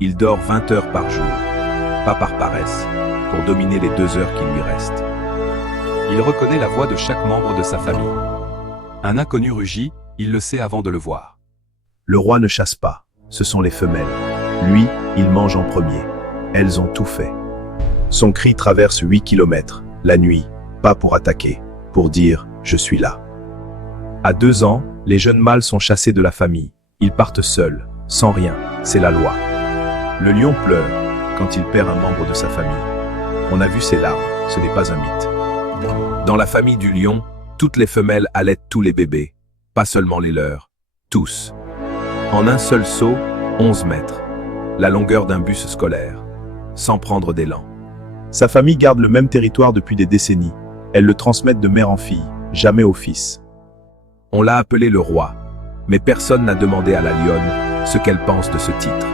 Il dort 20 heures par jour, pas par paresse, pour dominer les 2 heures qui lui restent. Il reconnaît la voix de chaque membre de sa famille. Un inconnu rugit, il le sait avant de le voir. Le roi ne chasse pas, ce sont les femelles. Lui, il mange en premier. Elles ont tout fait. Son cri traverse 8 kilomètres, la nuit, pas pour attaquer, pour dire « je suis là ». À 2 ans, les jeunes mâles sont chassés de la famille. Ils partent seuls, sans rien, c'est la loi. Le lion pleure quand il perd un membre de sa famille. On a vu ses larmes, ce n'est pas un mythe. Dans la famille du lion, toutes les femelles allaitent tous les bébés, pas seulement les leurs, tous. En un seul saut, 11 mètres, la longueur d'un bus scolaire, sans prendre d'élan. Sa famille garde le même territoire depuis des décennies. Elles le transmettent de mère en fille, jamais au fils. On l'a appelé le roi, mais personne n'a demandé à la lionne ce qu'elle pense de ce titre.